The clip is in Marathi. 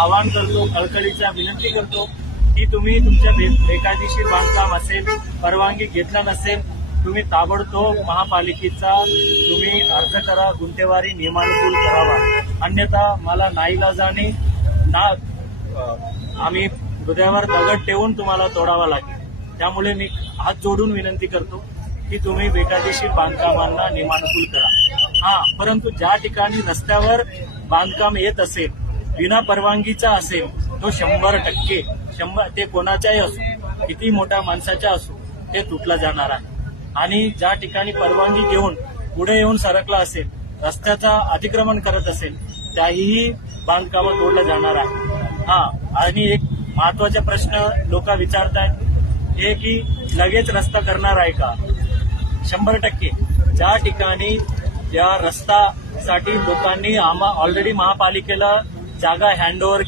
आवाहन करतो, कळकळीचा विनंती करतो की तुम्ही तुमच्या बेकायदेशीर बांधकाम असेल, परवानगी घेतला नसेल, तुम्ही ताबडतोब महापालिकेचा तुम्ही अर्ज करा, गुंठेवारी नियमानुकूल करावा. अन्यथा मला नाईलाजाने आम्ही हृदयावर दगड ठेवून तुम्हाला तोडावा लागेल. त्यामुळे मी हात जोडून विनंती करतो की तुम्ही बेकायदेशीर बांधकामांना नियमानुकूल करा. परंतु ज्या ठिकाणी रस्त्यावर बांधकाम येत असेल, विना परवानगीचा असेल, तो 100% ते कोणाचाही असो, किती मोठ्या माणसाचा असो, ते तुटला जाणार आहे. आणि ज्या ठिकाणी परवानगी घेऊन पुढे येऊन सरकला असेल, रस्त्याचा अतिक्रमण करत असेल, त्याही बांधकामं तोडलं जाणार आहे. आणि एक महत्वाचा प्रश्न लोक विचारतायत हे की लगेच रस्ता करणार आहे का? 100% ज्या ठिकाणी या रस्त्यासाठी लोकांनी ऑलरेडी महापालिकेला जागा हँडओव्हर